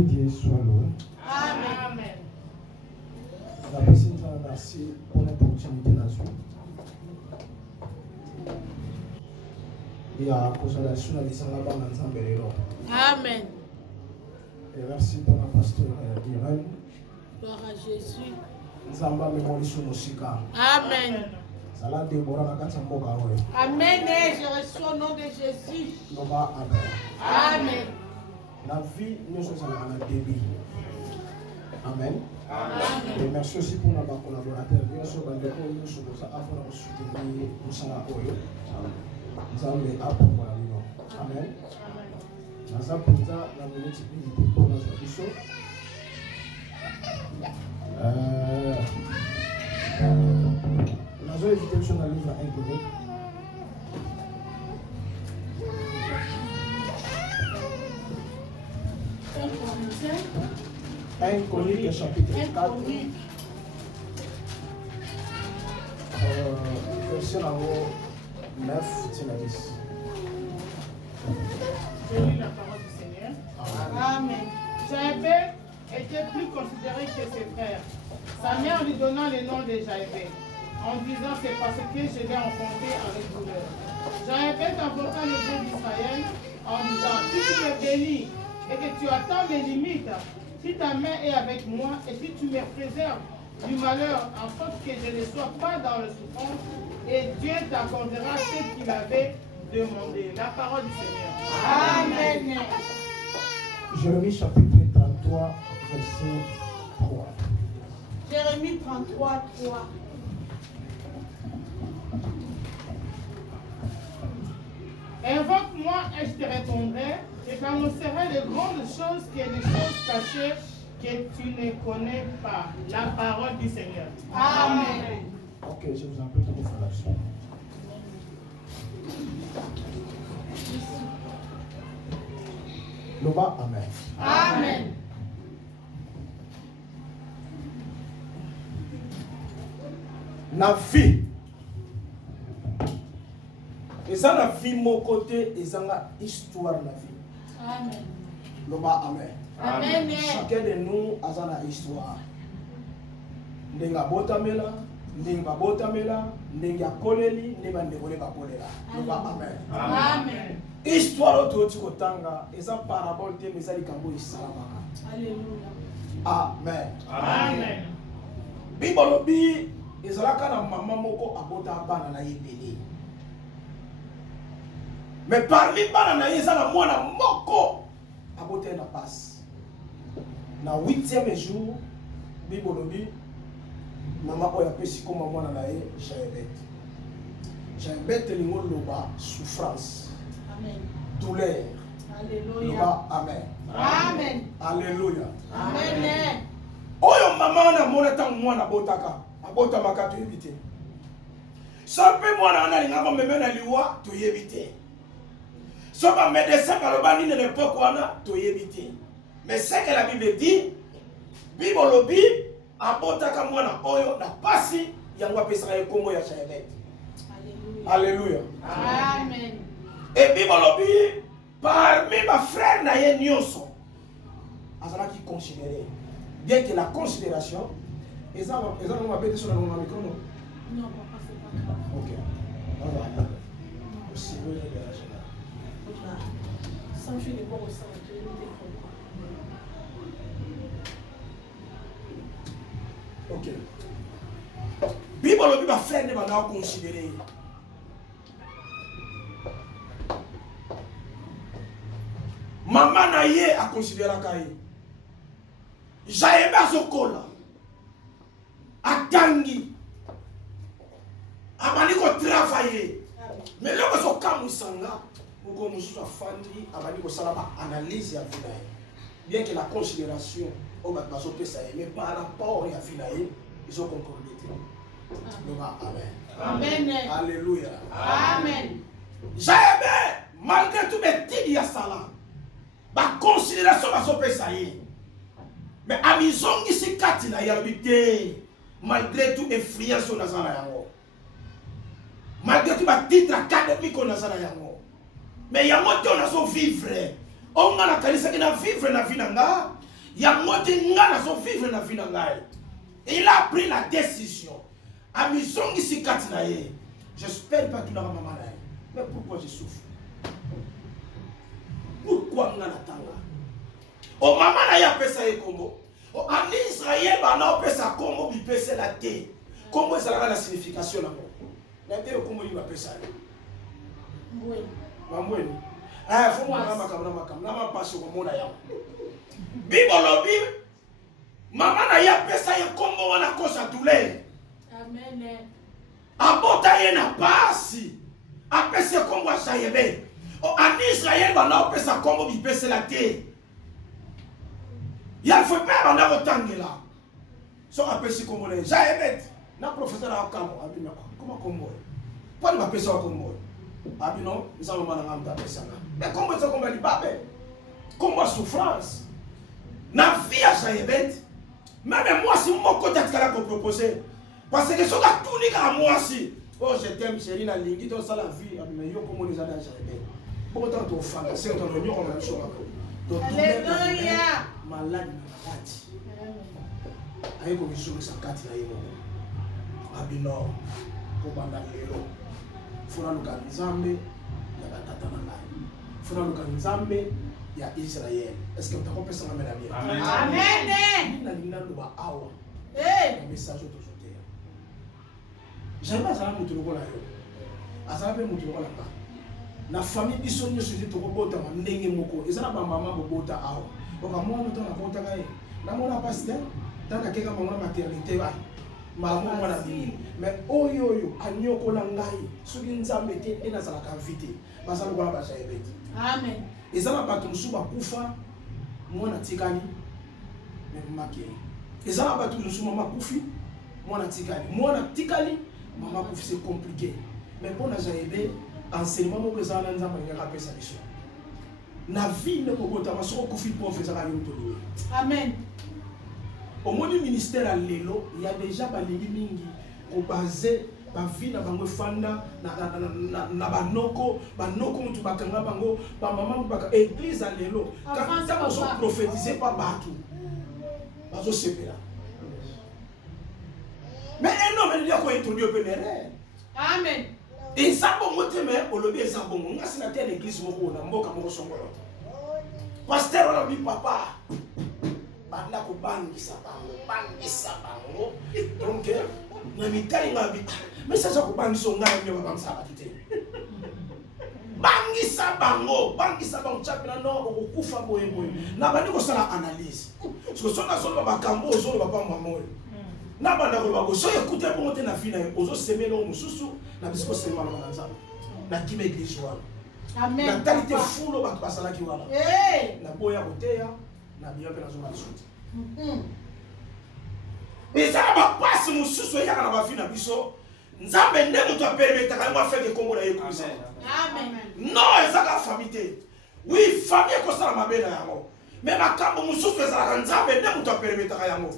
Dieu soit loué. Amen. La personne a merci pour l'opportunité de la suite. Il y a consolation à l'Israël dans l'ensemble. Amen. Et merci pour la pasteur Irène. Gloire à Jésus. Nzamba memori sur Mosika. Amen. Salat Déborah na kati mboka oyo. Amen. Je reçois au nom de Jésus. Loba amen. Amen. La vie nous sommes à la début. Amen. Amen. Et merci aussi pour nos collaborateurs. Nous sommes à l'école, nous sommes à faire nous soutenir nous sommes à oyo. Nous allons les apprendre à l'union. Amen. Nous avons pour ça la multiplicité pour notre mission. Nous avons évité sur le livre inconnu. Chronique chapitre 4. Verset 9, 10. Je lis la parole du Seigneur. Amen. Jaébé était plus considéré que ses frères. Sa mère lui donna le nom de Jaébé, en disant c'est parce que je l'ai enfanté avec douleur. Jaébé invoqua le Dieu d'Israël en disant si tu me bénis et que tu attends mes limites, si ta main est avec moi et si tu me préserves du malheur en sorte que je ne sois pas dans le souffrance, et Dieu t'accordera ce qu'il avait demandé. La parole du Seigneur. Amen. Jérémie chapitre 33, verset 3. Jérémie 33, 3. Invoque-moi et je te répondrai, et t'annoncerai les grandes choses qui sont des choses cachées que tu ne connais pas. La parole du Seigneur. Amen. Ok, je vous en prie de vous faire l'action. Loba, amen. Amen. La vie. Et ça, la vie, mon côté, et ça, la histoire de la vie. Amen. Loba, amen. Amen. Chacun de nous a une histoire. Ndenga botamela, ndenga botamela, ndenga koleli, ndenga ndekole bakolela. Loba, amen. Amen. Histoire de Kotanga, et ça parabole de mes amis Kambo Salamaka. Alléluia. Amen. Amen. Bibolobi, ezalaka na maman moko abota bana na yebele. Mais parmi bana na yezala mwana moko abota na passe. Na 8e jour, Bibolobi, maman oya pesi koma mwana na ye Jaébet. Jaébet lingo loba souffrance. Amen. Douleur. Alléluia. Loba, amen. Amen. Alléluia. Amen. Oyo mama na mona ta mwana botaka abota makatu yebite sope mwana ana linga ko memena liwa to yebite sopa médecin kaloba ni ne l'époque wana to yebite mais ce que la Bible dit Bible lobi abotaka mwana oyo na pasi yango apesaka ye kombo ya Jaébet. Alléluia. Amen. Et Bible lobi parmi ma frère na ye nyonso azalaki considéré. Bien que la considération, et ça on va mettre sur le micro, non? Non, papa, c'est pas grave. Ok. Voilà. Si vous voulez, sans je les voir au sein de ok. Bible le Bible frère ne va pas considérer. Maman naïe a considéré la caille. Jaébé azokola atangi abali ko travailler mais loko so kamusanga uko mususu afandi abali ko sala ba analyse ya vie bien que la considération au bazo pesa mais par rapport ya vie ils ont concordé. Amen. Amen. Alléluia. Amen. Jaébé malgré tout les tidi ya sala ba considération bazo pesa mais amizongi si kati na yabite malgré tout influence on azana yango malgré tout ba titre académique on azana yango mais yango te on azo vivre On a kanisa qui na vivre na vie na nga. Ya ngoti nga na so vivre na vie na nga. Il a pris la décision. Amizongi si kati na ye. J'espère pas qu'il aura maman na ye. Mais pourquoi je souffre? Pourquoi nga natanga? O maman na ya pesa ye kombo. O en Israël ba na pesa kombo bi pesa la te. Kombo ezalaka na signification na mo. Na te kombo li ba pesa ye. Oui. Mamweni. Ah, faut moi na makam na ma passe ko mona ya. Bibolo bi maman na ya pesa ye kombo wana kosa douleur. Amen. Abota ye na pasi. Apese kombo a Jaebe. En Israël ba na pesa kombo bi pesa la te. Ya faut pas banda kotangela. So apesi kombo le Jaebe. Na professeur akamo abina. Comment kombo? Pas ba pesa kombo. Abino, ils ont demandé à me ça. Mais comment ça combat libabe? Comment souffrance? Na vie à Jaébet. Même moi si mon côté de la proposer. Parce que ce gars tout n'est qu'à moi si. Oh je t'aime chérie na lingi dans ça la vie. Mais yo comment les ada Jaébet. Bon tant ton fan, c'est ton union comme la chose. Alléluia. Malade na kati. Ayi ko bisou sa kati na yemo. Abino ko banda lelo. Funa luka nzambe ya batata na ngai. Funa luka nzambe ya Israël. Est-ce que tu as compris ça ma mère? Amen. Amen. Na linga luba awa. Eh. Message to joter. J'aime pas ça mutu lokola yo. Azala pe mutu lokola ka. Na famille biso nyoso te tokobota ma ndenge moko. Ezala ba mama bobota awa. Oka mwana to na bota kai. Na mona pasteur, tana keka mama maternité ba. Maman mwana bini. Mais oyo anyokola ngai soki nzambe te enazala ka vite basala kola ba Jaebe. Amen. Ezala bato musu bakufa mwana tikani mais maki. Ezala bato musu mama kufi mwana tikali mama kufi c'est compliqué. Mais pour na Jaebe enseignement moko ezala nzambe ngaka pesa biso. Na vie ne kokota masoko kufi professeur ayo to. Amen. Au monde ministère à l'élo, il y a déjà balingi mingi au basé ba vie na bango fanda na banoko mutu bakanga bango ba maman baka église à l'élo quand ça sont prophétisé par batou bazo sepela mais un homme il y a quoi introduire au pénère. Amen. Et ça bon moté mais au lobby ça bon on a sénateur l'église moko na mboka moko songolo pasteur on a dit papa banda ko bangisa bango donc na mitali ngabi mais ça ko bangisa ngai nyo ba msaba tite bangisa bango chapela no okufa boye na bandi ko sala analyse parce que sona solo ba kambo solo ba pa mamoyo na banda ko ba ko so écouter pour monter na fina ozo semer no mususu na bisiko sema na nzambe na kime église wa amen na qualité fulo ba basala ki wala na boya koteya na biya pe na zomalisuti ezala bapasi mosusu eyaka na bavi na biso nzambe nde moto apermetaka yango afeke kombo na ye komisa non ezaka famille te oui famille ekosala mabe na yango mais makambo mosusu ezalaka nzambe nde moto apermetaka yango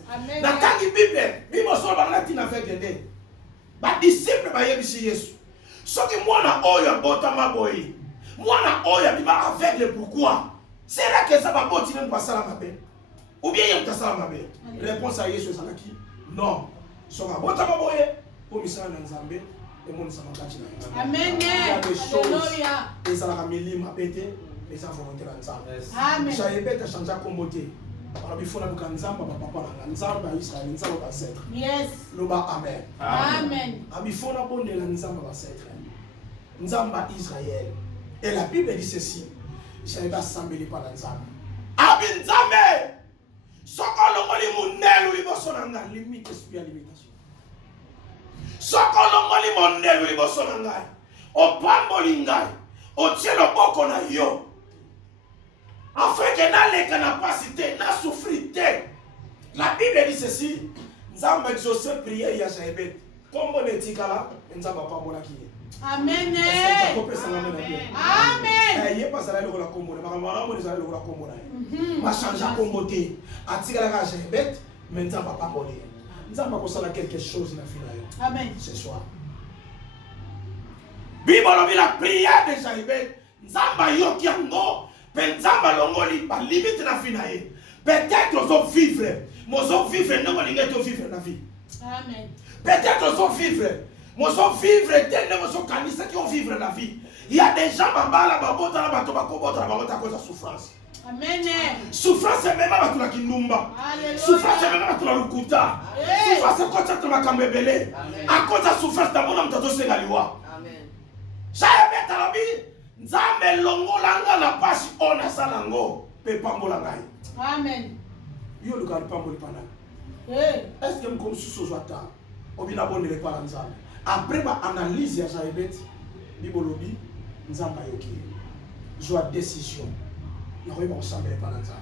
natangi bible osolo banga ntina aveugle nde badisiple bayebisi yesu soki mwana oyo abotama boye mwana oyo abima aveugle pourquoi sera que eza baboti nde basala mabe ou bien il y a un mabe. Réponse à Yesu ezalaki non. Soka botama boye pour misala na nzambe et mon sama kati na. Amen. Alléluia. Et ça la milima pété mais ça volonté na nzambe. Amen. Jaebe ta changer komboté. Par bi fona buka nzamba papa na nzamba Israël nzamba ba set. Yes. Loba amen. Amen. Abi fona bonne la nzamba ba set. Nzamba Israël. Et la Bible dit ceci. Jaebe assemblé par nzamba. Abi nzambe sokolo ngoli munelu liboso na nga limite esprit ya limitation sokolo ngoli munelu liboso na ngai opamboli ngai otie loboko na yo afin que naleka na pasi te na souffrir te. La Bible dit ceci nzambe exauce prière ya Jaebe kombo netikala nzambe apambolaki ye. Amen. Amen. Il pas ça le la combo, mais ça le la combo na. Ma changer combo te. Atikala ka Jaebe, maintenant papa bolé. Nous avons pas quelque chose na fina yo. Amen. Ce soir. Bible la prière de Jaebe, nzamba yoki yango Penzamba longoli ba limite na vie na ye. Peut-être ozo vivre non lingeto vivre na vie. Amen. Peut-être ozo vivre tellement ozo kanisa qui ont vivre la vie. Il y a des gens babala babota na bato bakobota na babota cause souffrance. Amen. Souffrance même bato na kinumba. Souffrance même bato na lukuta. Souffrance ko tata makambebele. A cause de souffrance tamona mtato senga liwa. Amen. Saya beta labi nzambe longolanga na pasi ona salango pe pambola ngai. Amen. Yo le gars pamboli pana. Est-ce que comme sous soata obina bonne pas nzambe. Après ba analyse ya Jaibet bibolobi nzamba yoki. Joie décision. Il va ensemble pas nzambe.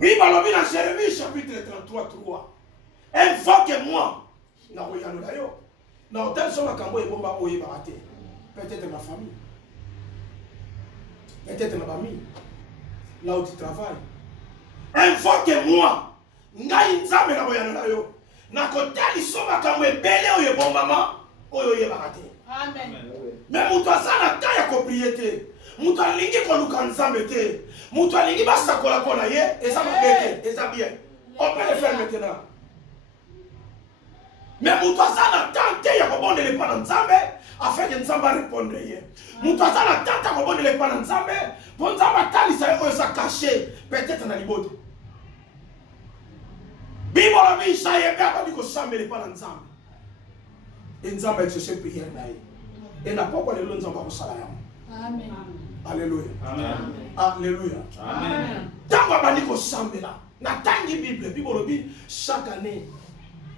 Bibolobi dans Jérémie chapitre 33:3. Invoque-moi. Na royano la yo. Na hôtel sur ma cambo et bomba oye baraté. Peut-être ma famille. Peut-être ma famille. Là où tu travailles. Invoque-moi. Ngai nzambe na royano la yo. Na kotali soma kamwe bele oye bombama oye baraté. Amen. Mais mutu asana ta ya propriété. Mutu alingi ko luka nzambe te. Mutu alingi basakola kona ye et ça va bête et ça bien. On peut le faire maintenant. Mais mutu asana tante ya ko bondele pa nzambe afin que nzambe répondre ye. Mutu asana tante ko bondele pa nzambe pour nzambe tali sa ko sa caché peut-être na liboto. Bible la vie ça y est pas dit que sambele pa nzambe. Et nzambe exauce prière na ye. Et n'a pas quoi le nzambe ko sala ya. Amen. Alléluia. Amen. Alléluia. Amen. Tango bandi ko sambela. Na tangi Bible lobi chaque année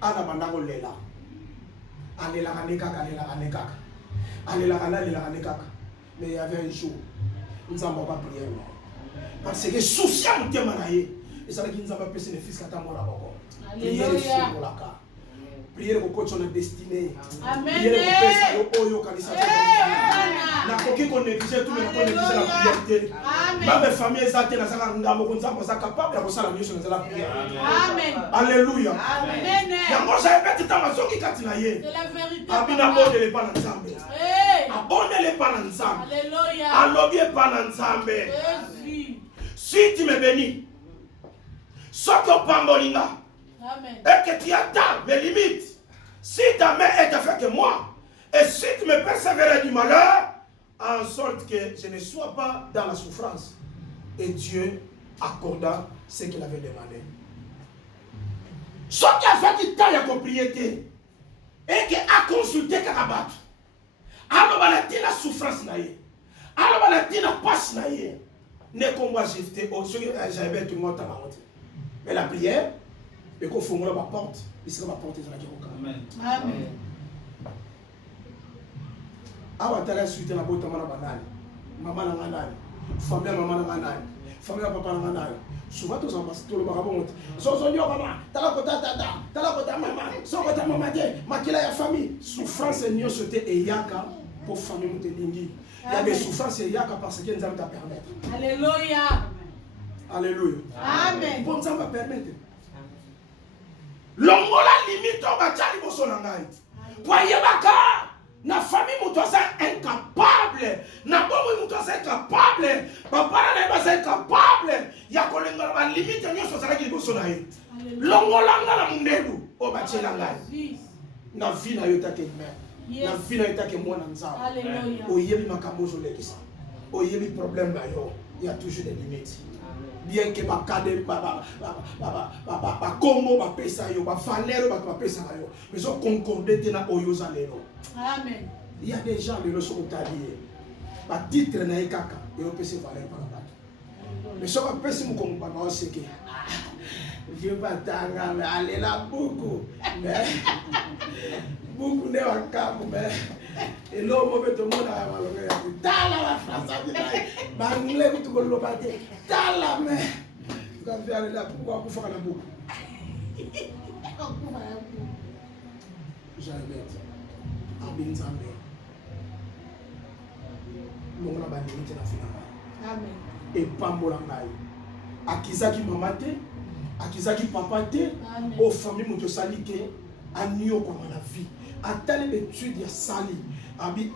ana bandako lela. Alela kaneka alela kaneka. Alela kaneka. Mais il y avait un jour nzambe ba prière. Parce que soucia mutema na ye. Et ça qui nzambe pese ne fils kata mona boko. Alléluia. Prière pour coach on a destiné. Amen. Prière pour pesa yo oyo kanisa. Na koki ko négliger tout le ko négliger la prière. Amen. Même famille ezate na sala ngamo ko nzambe za capable ya kosala nyonso na sala prière. Amen. Alléluia. Amen. Yango ça epete tama soki kati na ye. C'est la vérité. Abina bondele pa na nzambe. Abondele pa na nzambe. Alléluia. Alobie pa na nzambe. Jésus. Si tu me bénis, soki opambolinga. Amen. Et que tu attends mes limites. Si ta main est fait que moi, et si tu me persévères du malheur, en sorte que je ne sois pas dans la souffrance. Et Dieu accorda ce qu'il avait demandé. Ce qui a fait du temps, il y a propriété. Et qui a consulté Karabat. Alors, il y a la souffrance. Alors, il y a la passe. Ne combat jeté au sujet, j'avais tout le monde. Mais la prière, et qu'on fonde la porte, il sera ma porte. Amen. Amen. Awa tala suite na bota mana banani. Mama na ngana. Famille mama na ngana. Famille papa na ngana. Souvent tous en passe tout le barabon. So ndio mama, tala kota mama, so kota mama de, makila ya famille. Souffrance nyo sote eyaka pour famille mutelingi. Il y a des souffrances eyaka parce que Nzambe t'a permettre. Alléluia. Alléluia. Amen. Bon Nzambe permettre. Longola limite au bachali boso na ngai. Kwa yebaka na famille mutosa incapable, na bomo mutosa incapable, papa na ba incapable, ya kolenga ba limite nyoso sala ki boso na ye. Longola ngala mundelu o bachela ngai. Na vie na yo take mère. Na vie na yo take mwana nzambe. Alléluia. O yebi makambo zo lekisa. O yebi problème na yo, il y a toujours des limites. Bien que ba kade ba combo ba pesa yo ba valeur ba pesa yo mais on concorde te na oyo za lelo. Amen. Il y a des gens lelo so tabié ba titre na ikaka et on peut se valeur par la mais so ba pesa mu ko ba ba seke je pas tanga mais aller là beaucoup mais beaucoup ne wa kamu mais et l'homme veut tout le monde à la tala la France ba ngile bitu ko lo ba te tala mais quand tu aller là pourquoi pour faire la boucle jamais abin zambe longola ba limite na fina Amen. et pambola ngai akizaki mama te akizaki papa te Amen. au famille moto sali ke anio kwa na vie atali l'étude ya sali abi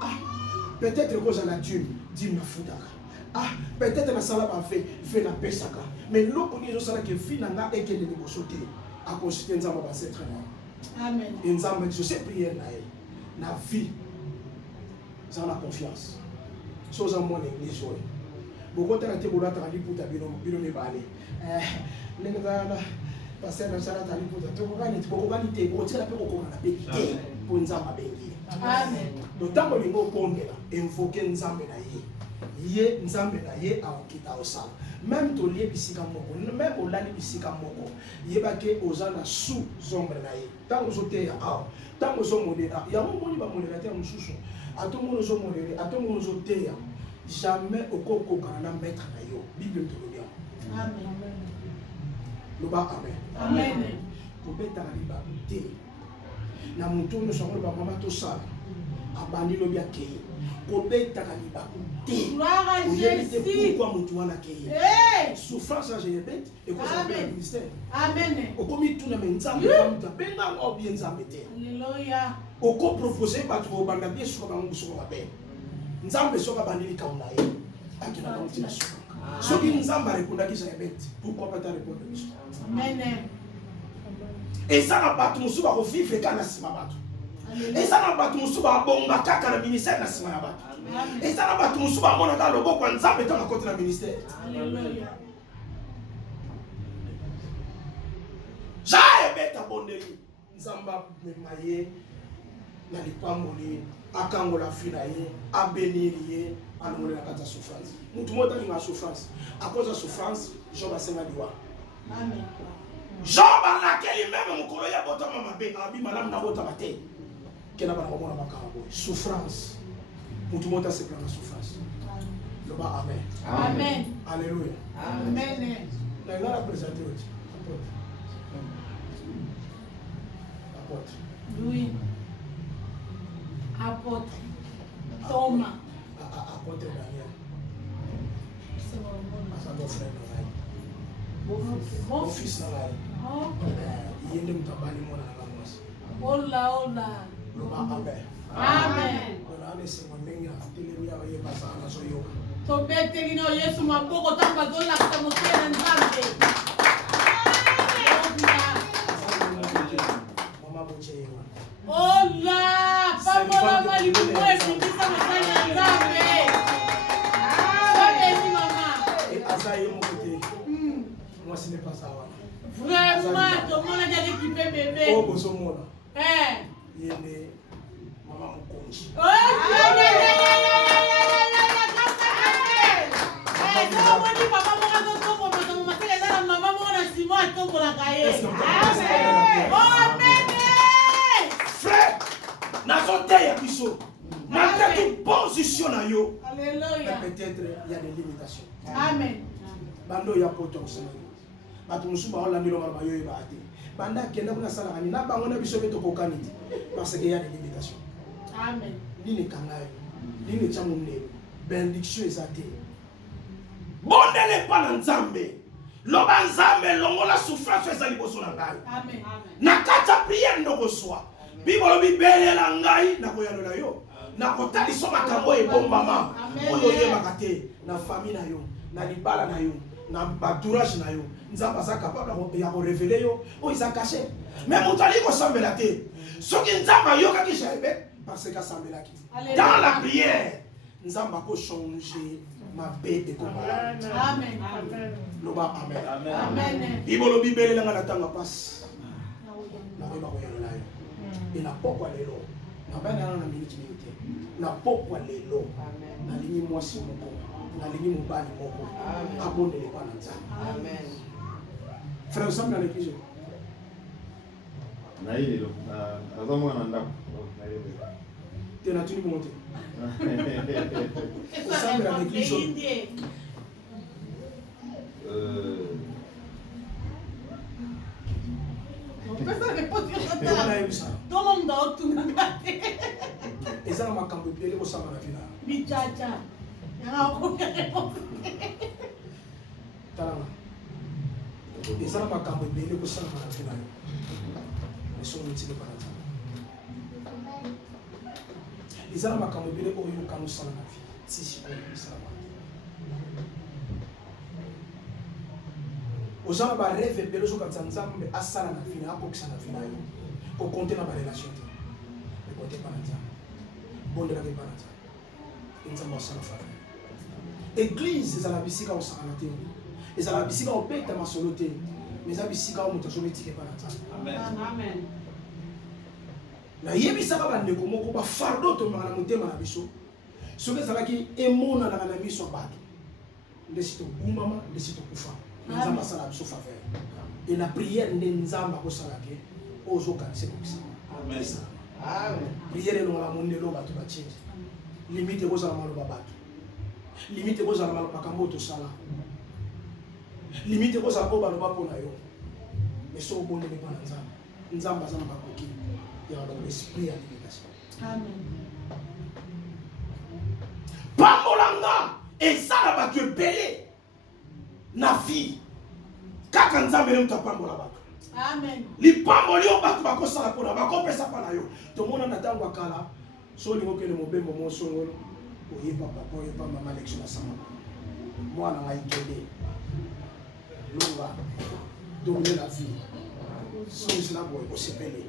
peut-être que j'en a Dieu dit ma futaka ah peut-être na sala ba fait na pesaka mais loko ni zo sala ke fi na nga ekende ni bosote a consulter nzamba ba c'est très bien. Amen. Et nzamba je sais prière na vie ça la confiance so za mon église oyo bokota na te bolata ali puta bino ne balé nenga passer na sala tali puta to ko bani te ko tira pe ko na pe te po nzamba bengi. Amen. D'autant que lingo pondela invoquer nzambe na ye nzambe na ye aokita osala même to lie bisika moko même olali bisika moko yeba ke ozana sous ombre na ye tango zote ya aw tango zo modela ya moni ba modela te mususu atomo zo modela atomo zo te ya jamais okoko kana mettre na yo bible to bien. Amen. Loba amen. Amen. Ko beta riba te na mutu no so ba mama to sala abandi lo bia ke ko beta riba te. Gloire à Jésus. Pourquoi mutu wana ke souffrance je bête et ko ça le ministère. Amen. O komi tuna menzambe kamuta benga o bien nzambe te. Alléluia. O ko proposer ba to banda bien so ba nguso ba be nzambe so ka bandili kauna ye akina ba mutina so so ki nzamba répondre ki ça bête pourquoi pas ta répondre biso. Amen. Et ça n'a pas tout musu ba ko vivre kana sima batu. Et ça n'a pas tout musu ba bonga kaka na ministère na sima batu. Et ça n'a pas tout musu ba mona ka lobo kwa nzambe ta côté na ministère. Alléluia. Jae beta bondeli nzamba me maye na lipamboli akangola fina ye abénir ye anongole na kata souffrance. Mutu mota ni ma souffrance. À cause de souffrance, Job a senga diwa. Amen. Job a laquelle même mukolo ya botama mabe abi malam na botama te. Kena ba komona bakabo. Souffrance. Mutu mota se prend la souffrance. Loba amen. Amen. Alléluia. Amen. Na ngala présenter oti. Apôtre. Oui. Apôtre. Thomas. Apôtre Daniel. C'est mon frère. Mon fils na lai. Yende mtabani mwana na mwasi. Ola. Loba amen. Amen. Ola ne se mwenye afutile ya ye basa na soyo. To bete lino Yesu maboko tamba dola kwa mutena nzambe. Mama bochewa. Ola, pamola mali mwe findisa mwana nzambe. Sobe mama. Et asaye mokote. Moi ce n'est pas ça. Vraiment, tout le monde a déjà équipé bébé. Oh, boso mona. Yende mama mukonji. Frère, nazote ya biso. Malgré toute position na yo. Alléluia. Peut-être il y a des limitations. Amen. Bando ya potentiel. Batu musuba wala ndilo marba yo ba ate. Banda kenda kuna sala ngani na bango na biso beto kokani parce qu'il y a des limitations. Amen. Nini kangayo. Nini chamunne. Benediction ezate. Bondele pa na nzambe. Loba nzambe longola souffrance ezali boso na ngai. Amen. Na kata prière ndoko swa. Bibolo bibele la ngai na koyalola yo. Na kotali so makambo ebombama. Oyo yebaka te na famille na yo, na libala na yo, na entourage na yo. Nzamba za capable ya ko révéler yo, o isa caché. Mais mutali ko sambela te. Soki nzamba yo ka kishabe parce que sambela ki. Dans la prière, nzamba ko changer ma bête ko mala. Amen. Amen. Loba amen. Amen. Bibolo bibele la ngala tanga passe. Na ko ba ko yalola yo. Et na pokwa lelo. Na bana na minute. Na pokwa lelo. Na lingi mwasi moko. Na lingi mobali moko. Abondele pa na nzambe. Amen. Frère Sam na l'église. Na ile azamwa na ndako. Tena tuni monte. Sam na l'église. Tout le monde a tout regardé. Et ça m'a campé au Sam na villa. Bichacha. Ya ko réponse. Talama. Et ça m'a campé au Sam na villa. Mais son outil de parata. Et ça m'a campé au yo kanu Sam na vie. Si on ça va. ozala ba rêve ebele ozokanisa nzambe asala na vie na akokisa na vie na yo kokonte na barelation te ekonte mpa na nzambe bondelaka mpa na nzambe nzambe asala faveur église ezala bisika osakana te ezala bisika obeta masolo te mais eza bisika oyo moto azometike mpa na nzambe nayebisaka bandeko moko bafardo tomaka na motema na biso soki ezalaki emonanaka na miso ya bato nde si togumama nde si tokufa nzambe asala biso faveur e na priere nde nzambe akosala ke oyo ozokanisa ekokisama priere elongaka mondelo bato bachange limite ekozala maloba bato limite ekozala makambo oyo tosala limite ekozala oyo baloba mpo na yo mais so obondeli mpa na nzambe nzambe aza na bakoki ya l'esprit ya limitation. Pambolanga ezala bato ebele na vie kaka nzambe ne mutapambola bato. Amen. Lipamboli oyo bato bakosala mpona bakopesa mpa na yo tomona na ntango ya kala so olingi okende mobembo mo songolo oyeba papa oyeba mama lection asama mwana ngai kende lunga dominer la vie soki na boye osepele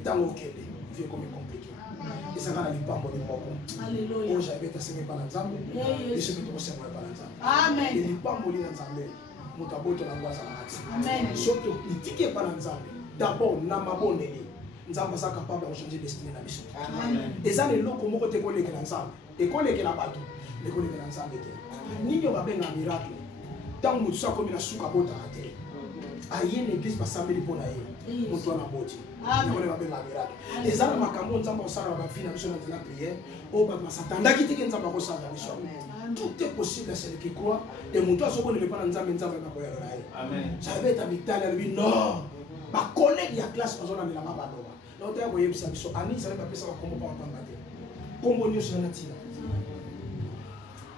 ntango okende vie ekomi compliqué ezaka na lipamboli moko oyo jabe tasenge mpa na nzambe esoki tokosengola mpa na nzambe lipamboli na nzambe moto abotola yango azala nati soki litiki epa na nzambe d'abord na mabondeli nzambe aza capable ya kochanger destine na biso eza na eloko moko te ekolekela nzambe ekolekela bato ekolekela nzambe te nini oyo babenga miracle ntango motu so akomi na suka abotaka te aye na eglise basambeli mpo na ye moto wana boti yango babenga miracle eza na makambo nzambe akosala na bavi na biso na nzela priere oyo bato basatandaki teke nzambe akosala na biso tout est possible à celui qui croit et mon toit ne veut pas dans nzambe nzambe ba koya amen j'avais ta vitale lui non ba collègue ya classe bazona melanga ba doba donc tu as voyé ça biso ani ça va pesa ba kombo pa pamba te kombo nyo sana tina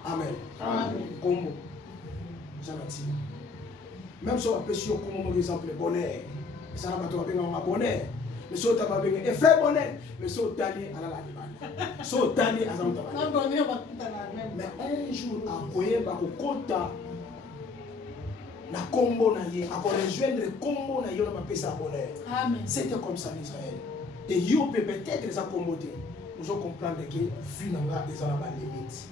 amen kombo sana tina même si on appelle sur comme exemple bonheur ça va to benga ma bonheur mais so ta ba benga e frère bonheur mais so tani ala la demande so tani azamta ba mais un jour akoyeba kokota na kombo na ye akorejoindre kombo na ye na bapesa bonheur c'était comme ça en Israël et yo peut-être ça kombo te nous allons comprendre que vie na nga ezala ba limite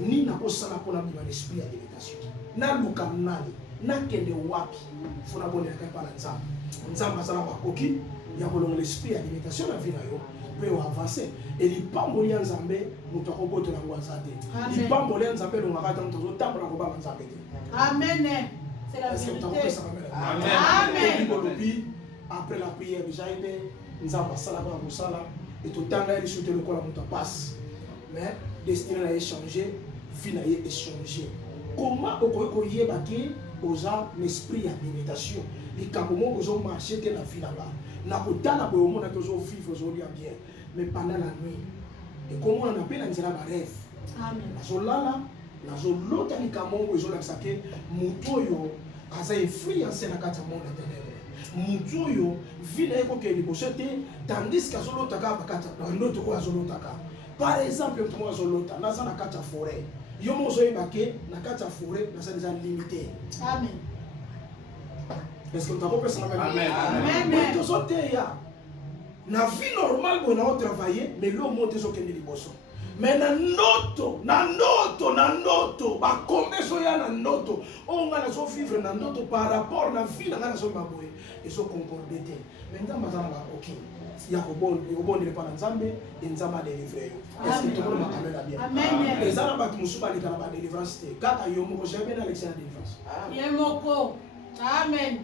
ni na kosala mpona bima l'esprit ya limitation na luka nani na kende wapi fona bonheur ka pa na nzambe nzambe azala bakoki ya kolonga l'esprit ya limitation na vie na yo pe avancer et lipamboli ya nzambe moto akobotola yango aza te lipamboli ya nzambe elongaka ta moto azotambola kobanga nzambe te amen c'est la vérité amen après la prière déjà ebe nzambe asalaka ya kosala et totanga ye liso te lokola moto apasi mais destiné na ye changer vie na ye échanger comment okoki koyeba ke oza l'esprit ya limitation likambo moko ozomarche te na vie na nga na kotala boye omona te ozovivre ozolia bien mais pendant la nuit ekomona na mpe na nzela barêve nazolala nazolota likambo moko ezolakisa ke motu oyo aza influence na kati ya monde ya ténèbre motu oyo vi na ye kokende liboso te tandis ke azolotaka bakati ya ndoto oyo azolotaka par exemple motu moko azolota naza na kati ya forêt yo moko ozoyeba ke na kati ya forêt naza deja limité est-ce que tu as compris ça? Amen. Tozoteya na vie normale boye na travailler mais lo monte ezokende liboso mais na ndoto bakombe soya na ndoto oyo nga nazovivre na ndoto par rapport na vie na nga nazoyeba boye ezoconcorde te mais nzambe aza na bakoki ya kobondela mpa na nzambe e nzambe adelivre yo est-ce que tokoloma amen na bien eza na bato mosusu baleka na badelivrance te kaka yo moko jamais na lection ya délivrance ye moko amen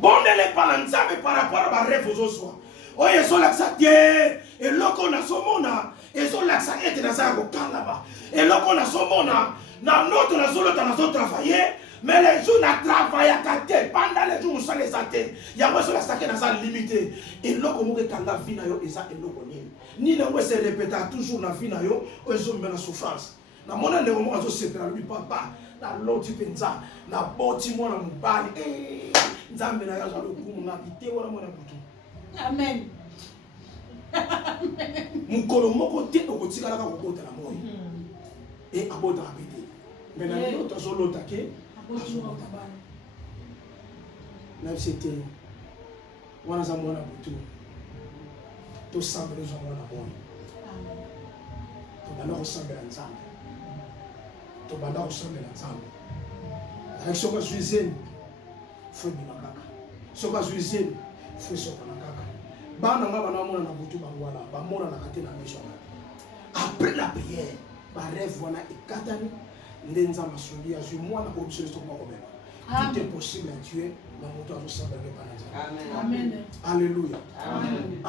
bondele mpa na nzambe par rapport a barêve ozozwa oyo ezolakisa te eloko nazomona ezolakisa ete naza ya kokangama eloko nazomona na ndoto nazolota nazotravaille mais les jours natravaillaka te pendant les jours mosala eza te yango ezolakisa ke naza limité eloko moko ekanga vi na yo eza eloko nini yango ese répéta toujours na vi na yo oyo ezomema na souffrance namona ndeko moko azosepela lobi papa naloti mpenza naboti mwana mobali nzambe na yo azwa lokumu ngapi te wana mwana butu amen mokolo moko te okotikalaka kobotela moi e abotaka mpe te Mais dans l'autre, je l'ai attaqué. C'était on a un bon aboutou. Tout semble les gens bon aboutou. Tout banda ressemble à ensemble. Tout banda ressemble à ensemble. Avec ce que je disais, faut bien kaka. Ce que je disais, faut se prendre kaka. Banda nga bana mona na aboutou bangwala, ba mona na kate na maison. Après la prière, ba rêve wana ekatani ndenza masoli azui mwana ko obsession to ko komema. Tout est possible à Dieu, dans mon temps, je sais pas. Amen. Alléluia. Amen.